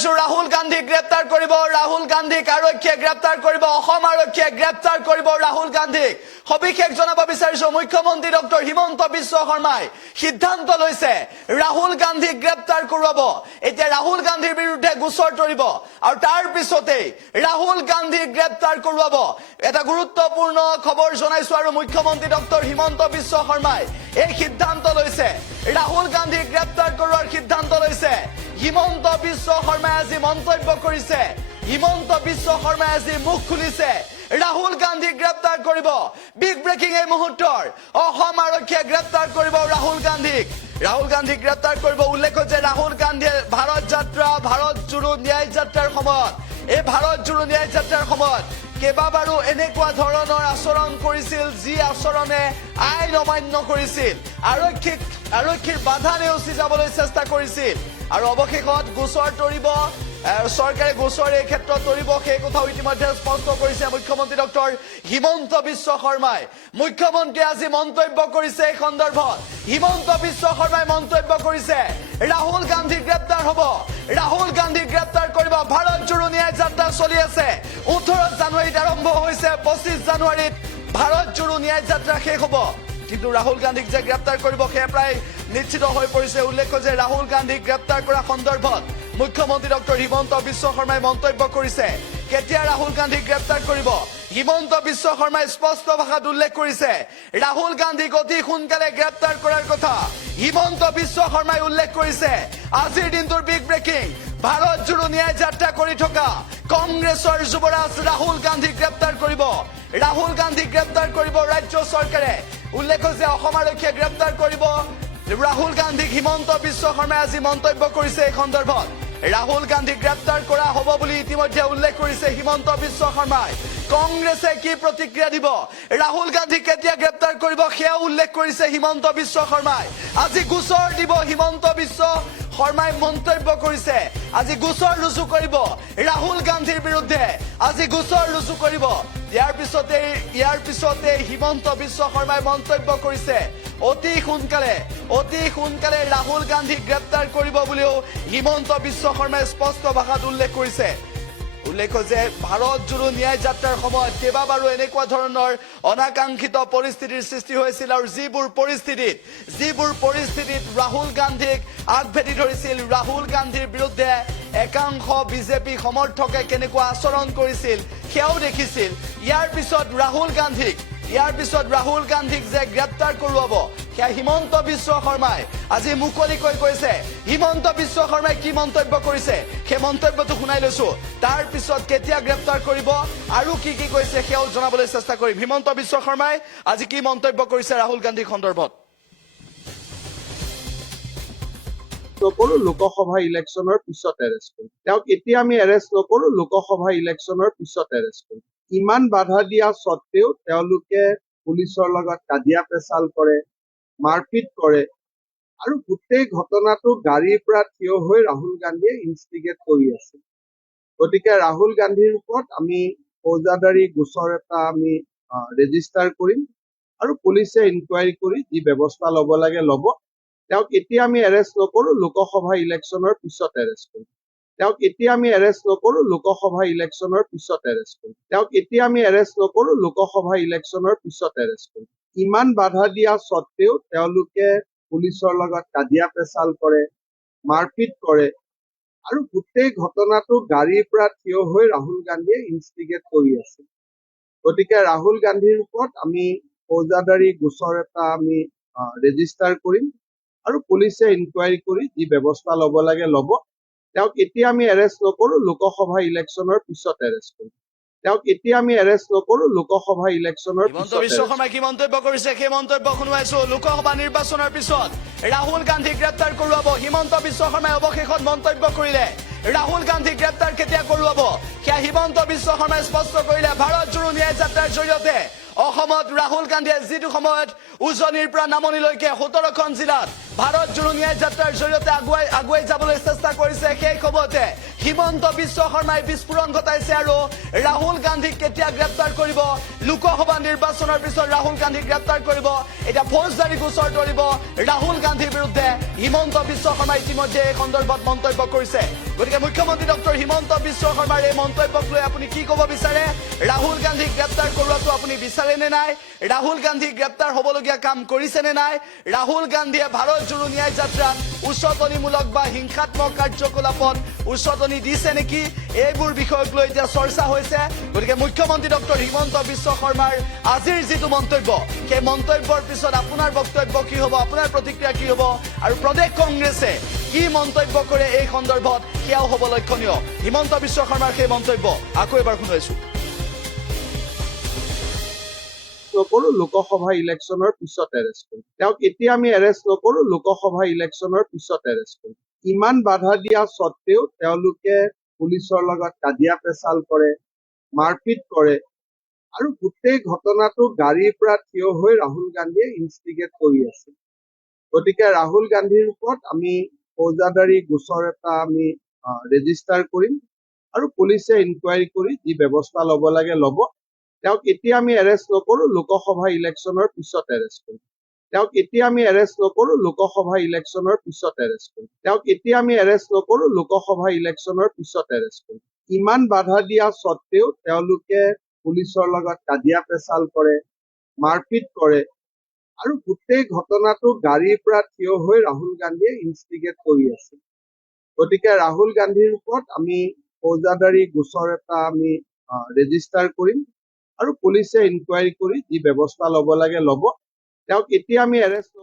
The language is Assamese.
বিচাৰিছো ৰাহুল গান্ধীক গ্ৰেপ্তাৰ কৰিব ৰাহুল গান্ধীক আৰক্ষীয়ে গ্ৰেপ্তাৰ কৰিব অসম আৰক্ষীয়ে গ্ৰেপ্তাৰ কৰিব ৰাহুল গান্ধীক সবিশেষ জনাব বিচাৰিছো মুখ্যমন্ত্ৰী ডক্টৰ হিমন্ত বিশ্ব শৰ্মাই সিদ্ধান্ত লৈছে ৰাহুল গান্ধীক গ্ৰেপ্তাৰ কৰাব এতিয়া ৰাহুল গান্ধীৰ বিৰুদ্ধে গোচৰ তৰিব আৰু তাৰ পিছতে ৰাহুল গান্ধীক গ্ৰেপ্তাৰ কৰাব এটা গুৰুত্বপূৰ্ণ খবৰ জনাইছো আৰু মুখ্যমন্ত্ৰী ডক্টৰ হিমন্ত বিশ্ব শৰ্মাই এই সিদ্ধান্ত লৈছে ৰাহুল গান্ধীক গ্ৰেপ্তাৰ কৰাৰ সিদ্ধান্ত লৈছে হিমন্ত বিশ্ব শৰ্মাই আজি মন্তব্য কৰিছে হিমন্ত বিশ্ব শৰ্মাই আজি মুখ খুলিছে ৰাহুল গান্ধীক গ্ৰেপ্তাৰ কৰিব বিগ ব্ৰেকিং এই মুহূৰ্তৰ অসম আৰক্ষীয়ে গ্ৰেপ্তাৰ কৰিব ৰাহুল গান্ধীক গ্ৰেপ্তাৰ কৰিব উল্লেখ যে ৰাহুল গান্ধীয়ে ভাৰত যাত্ৰা ভাৰত জোড়ো ন্যায় যাত্ৰাৰ সময়ত এই ভাৰত জোড়ো ন্যায় যাত্ৰাৰ সময়ত কেইবাবাৰো এনেকুৱা ধৰণৰ আচৰণ কৰিছিল যি আচৰণে আইন অমান্য কৰিছিল আৰক্ষীৰ বাধা নেওচি যাবলৈ চেষ্টা কৰিছিল আৰু অৱশেষত গোচৰ তৰিব চৰকাৰে গোচৰ এই ক্ষেত্ৰত তৰিব সেই কথা ইতিমধ্যে স্পষ্ট কৰিছে মুখ্যমন্ত্ৰী ডক্টৰ হিমন্ত বিশ্ব শৰ্মাই মুখ্যমন্ত্ৰী আজি মন্তব্য কৰিছে এই সন্দৰ্ভত হিমন্ত বিশ্ব শৰ্মাই মন্তব্য কৰিছে ৰাহুল গান্ধী গ্ৰেপ্তাৰ হ'ব ৰাহুল গান্ধী গ্ৰেপ্তাৰ কৰিব ভাৰত জোড়ো ন্যায় যাত্ৰা চলি আছে 18 জানুৱাৰীত আৰম্ভ হৈছে 25 জানুৱাৰীত ভাৰত জোড়ো ন্যায় যাত্ৰা শেষ হ'ব কিন্তু ৰাহুল গান্ধীক যে গ্ৰেপ্তাৰ কৰিব সেয়া প্ৰায় নিশ্চিত হৈ পৰিছে উল্লেখ যে ৰাহুল গান্ধীক গ্ৰেপ্তাৰ কৰা সন্দৰ্ভত মুখ্যমন্ত্ৰী ডক্টৰ হিমন্ত বিশ্ব শৰ্মাই মন্তব্য কৰিছে কেতিয়া ৰাহুল গান্ধীক গ্ৰেপ্তাৰ কৰিব হিমন্ত বিশ্ব শৰ্মাই স্পষ্ট ভাষাত উল্লেখ কৰিছে ৰাহুল গান্ধীক অতি সোনকালে গ্ৰেপ্তাৰ কৰাৰ কথা হিমন্ত বিশ্ব শৰ্মাই উল্লেখ কৰিছে আজিৰ দিনটোৰ বিগ ব্ৰেকিং ভাৰত জোড়ো ন্যায় যাত্ৰা কৰি থকা কংগ্ৰেছৰ যুৱৰাজ ৰাহুল গান্ধীক গ্ৰেপ্তাৰ কৰিব ৰাজ্য চৰকাৰে উল্লেখ যে অসম আৰক্ষীয়ে গ্ৰেপ্তাৰ কৰিব ৰাহুল গান্ধীক হিমন্ত বিশ্ব শৰ্মাই আজি মন্তব্য কৰিছে এই সন্দৰ্ভত ৰাহুল গান্ধীক গ্ৰেপ্তাৰ কৰা হ'ব বুলি ইতিমধ্যে উল্লেখ কৰিছে হিমন্ত বিশ্ব শৰ্মাই কংগ্ৰেছে কি প্ৰতিক্ৰিয়া দিব ৰাহুল গান্ধীক কেতিয়া গ্ৰেপ্তাৰ কৰিব সেয়া উল্লেখ কৰিছে হিমন্ত বিশ্ব শৰ্মাই আজি গোচৰ দিব হিমন্ত বিশ্ব শৰ্মাই মন্তব্য কৰিছে আজি গোচৰ ৰুজু কৰিব ৰাহুল গান্ধীৰ বিৰুদ্ধে আজি গোচৰ ৰুজু কৰিব ইয়াৰ পিছতে হিমন্ত বিশ্ব শৰ্মাই মন্তব্য কৰিছে অতি সোনকালে ৰাহুল গান্ধীক গ্ৰেপ্তাৰ কৰিব বুলিও হিমন্ত বিশ্ব শৰ্মাই স্পষ্ট ভাষাত উল্লেখ কৰিছে উল্লেখ যে ভাৰত জোড়ো ন্যায় যাত্ৰাৰ সময়ত কেইবাবাৰো এনেকুৱা ধৰণৰ অনাকাংক্ষিত পৰিস্থিতিৰ সৃষ্টি হৈছিল আৰু যিবোৰ পৰিস্থিতিত ৰাহুল গান্ধীক আগভেটি ধৰিছিল ৰাহুল গান্ধীৰ বিৰুদ্ধে একাংশ বিজেপি সমৰ্থকে কেনেকুৱা আচৰণ কৰিছিল সেয়াও দেখিছিল ইয়াৰ পিছত ৰাহুল গান্ধীক যে গ্ৰেপ্তাৰ কৰোৱাব সেয়া হিমন্ত বিশ্ব শৰ্মাই আজি মুকলিকৈ কৈছে হিমন্ত বিশ্ব শৰ্মাই কি মন্তব্য কৰিছে সেই মন্তব্যটো শুনাই লৈছো তাৰ পিছত কেতিয়া গ্ৰেপ্তাৰ কৰিব আৰু কি কৈছে সেয়াও জনাবলৈ চেষ্টা কৰিম হিমন্ত বিশ্ব শৰ্মাই আজি কি মন্তব্য কৰিছে ৰাহুল গান্ধীৰ সন্দৰ্ভত নকৰো লোকসভা ইলেকশ্যনৰ পিছত এৰেষ্ট কৰিম তেওঁক এতিয়া আমি এৰেষ্ট নকৰো লোকসভা ইলেকশ্যনৰ পিছত এৰেষ্ট কৰিম ইমান বাধা দিয়া স্বত্তেও তেওঁলোকে পুলিচৰ লগত কাজিয়া পেচাল কৰে মাৰপিট কৰে আৰু গোটেই ঘটনাটো গাড়ীৰ পৰা থিয় হৈ ৰাহুল গান্ধীয়ে ইনষ্টিগেট কৰি আছে গতিকে ৰাহুল গান্ধীৰ ওপৰত আমি ফৌজদাৰী গোচৰ এটা আমি ৰেজিষ্টাৰ কৰিম আৰু পুলিচে ইনকুৱাৰী কৰি যি ব্যৱস্থা ল'ব লাগে ল'ব তেওঁক এতিয়া আমি এৰেষ্ট নকৰো লোকসভা ইলেকশ্যনৰ পিছত এৰেষ্ট কৰিম তেওঁক এতিয়া আমি এৰেষ্ট নকৰো লোকসভা ইলেকশ্যনৰ পিছত এৰেষ্ট কৰিম তেওঁক এতিয়া আমি এৰেষ্ট নকৰো লোকসভা ইলেকশ্যনৰ পিছত এৰেষ্ট কৰিম ইমান বাধা দিয়া স্বত্তেও তেওঁলোকে পুলিচৰ লগত কাজিয়া পেচাল কৰে মাৰপিট কৰে আৰু গোটেই ঘটনাটো গাড়ীৰ পৰা থিয় হৈ ৰাহুল গান্ধীয়ে ইনষ্টিগেট কৰি আছে গতিকে ৰাহুল গান্ধীৰ ওপৰত আমি ফৌজদাৰী গোচৰ এটা আমি ৰেজিষ্টাৰ কৰিম আৰু পুলিচে ইনকুৱাৰী কৰি যি ব্যৱস্থা ল'ব লাগে ল'ব তেওঁক এতিয়া আমি এৰেষ্ট নকৰো লোকসভা ইলেকশ্যনৰ পিছত এৰেষ্ট কৰিম তেওঁক এতিয়া আমি এৰেষ্ট নকৰো লোকসভা ইলেকশ্যনৰ হিমন্ত বিশ্ব শৰ্মাই কি মন্তব্য কৰিছে সেই মন্তব্য শুনাইছো লোকসভা নিৰ্বাচনৰ পিছত ৰাহুল গান্ধীক গ্ৰেপ্তাৰ কৰোৱাব হিমন্ত বিশ্ব শৰ্মাই অৱশেষত মন্তব্য কৰিলে ৰাহুল গান্ধীক গ্ৰেপ্তাৰ কেতিয়া কৰোৱাব সেয়া হিমন্ত বিশ্ব শৰ্মাই স্পষ্ট কৰিলে ভাৰত জোড়ো ন্যায় যাত্ৰাৰ জৰিয়তে অসমত ৰাহুল গান্ধীয়ে যিটো সময়ত উজনিৰ পৰা নামনিলৈকে 17খন জিলাত ভাৰত জোড়ো ন্যায় যাত্ৰাৰ জৰিয়তে আগুৱাই যাবলৈ চেষ্টা কৰিছে সেই সময়তে হিমন্ত বিশ্ব শৰ্মাই বিস্ফোৰণ ঘটাইছে আৰু ৰাহুল গান্ধীক কেতিয়া গ্ৰেপ্তাৰ কৰিব লোকসভা নিৰ্বাচনৰ পিছত ৰাহুল গান্ধীক গ্ৰেপ্তাৰ কৰিব এটা ফৌজদাৰী গোচৰ তৰিব ৰাহুল গান্ধীৰ বিৰুদ্ধে হিমন্ত বিশ্ব শৰ্মাই ইতিমধ্যে এই সন্দৰ্ভত মন্তব্য কৰিছে গতিকে মুখ্যমন্ত্ৰী ডক্টৰ হিমন্ত বিশ্ব শৰ্মাৰ এই মন্তব্যক লৈ আপুনি কি ক'ব বিচাৰে ৰাহুল গান্ধীক গ্ৰেপ্তাৰ কৰোৱাটো আপুনি বিচাৰে নে নাই ৰাহুল গান্ধী গ্ৰেপ্তাৰ হ'বলগীয়া কাম কৰিছে নে নাই ৰাহুল গান্ধীয়ে ভাৰত জোৰো ন্যায় যাত্ৰাত উচতনিমূলক বা হিংসাত্মক কাৰ্যকলাপত উচতনি দিছে নেকি এইবোৰ বিষয়ক লৈ এতিয়া চৰ্চা হৈছে গতিকে মুখ্যমন্ত্ৰী ডক্টৰ হিমন্ত বিশ্ব শৰ্মাৰ আজিৰ যিটো মন্তব্য সেই মন্তব্যৰ পিছত আপোনাৰ বক্তব্য কি হ'ব আপোনাৰ প্ৰতিক্ৰিয়া কি হ'ব আৰু প্ৰদেশ কংগ্ৰেছে কি মন্তব্য কৰে এই সন্দৰ্ভত সেয়াও হ'ব লক্ষণীয় হিমন্ত বিশ্ব শৰ্মাৰ সেই মন্তব্য আকৌ এবাৰ শুনাইছো নকৰো লোকসভা ইলেকশ্যনৰ পিছত এৰেষ্ট কৰিম তেওঁক এতিয়া আমি এৰেষ্ট নকৰো লোকসভা ইলেকশ্যনৰ পিছত এৰেষ্ট কৰিম ইমান বাধা দিয়া স্বত্তেও তেওঁলোকে পুলিচৰ লগত কাজিয়া পেচাল কৰে মাৰপিট কৰে আৰু গোটেই ঘটনাটো গাড়ীৰ পৰা থিয় হৈ ৰাহুল গান্ধীয়ে ইনষ্টিগেট কৰি আছে গতিকে ৰাহুল গান্ধীৰ ওপৰত আমি ফৌজদাৰী গোচৰ এটা আমি ৰেজিষ্টাৰ কৰিম আৰু পুলিচে ইনকুৱাৰী কৰি যি ব্যৱস্থা ল'ব লাগে ল'ব তেওঁক এতিয়া আমি এৰেষ্ট নকৰো লোকসভা ইলেকশ্যনৰ পিছত এৰেষ্ট কৰিম তেওঁক এতিয়া আমি এৰেষ্ট নকৰো লোকসভা ইলেকশ্যনৰ পিছত এৰেষ্ট কৰিম তেওঁক এতিয়া আমি এৰেষ্ট নকৰো লোকসভা ইলেকশ্যনৰ পিছত এৰেষ্ট কৰিম ইমান বাধা দিয়া স্বত্তেও তেওঁলোকে পুলিচৰ লগত কাজিয়া পেচাল কৰে মাৰপিট কৰে আৰু গোটেই ঘটনাটো গাড়ীৰ পৰা থিয় হৈ ৰাহুল গান্ধীয়ে ইনষ্টিগেট কৰি আছে গতিকে ৰাহুল গান্ধীৰ ওপৰত আমি ফৌজদাৰী গোচৰ এটা আমি ৰেজিষ্টাৰ কৰিম আৰু পুলিচে ইনকুৱাৰী কৰি যি ব্যৱস্থা ল'ব লাগে ল'ব তেওঁক এতিয়া আমি এৰেষ্ট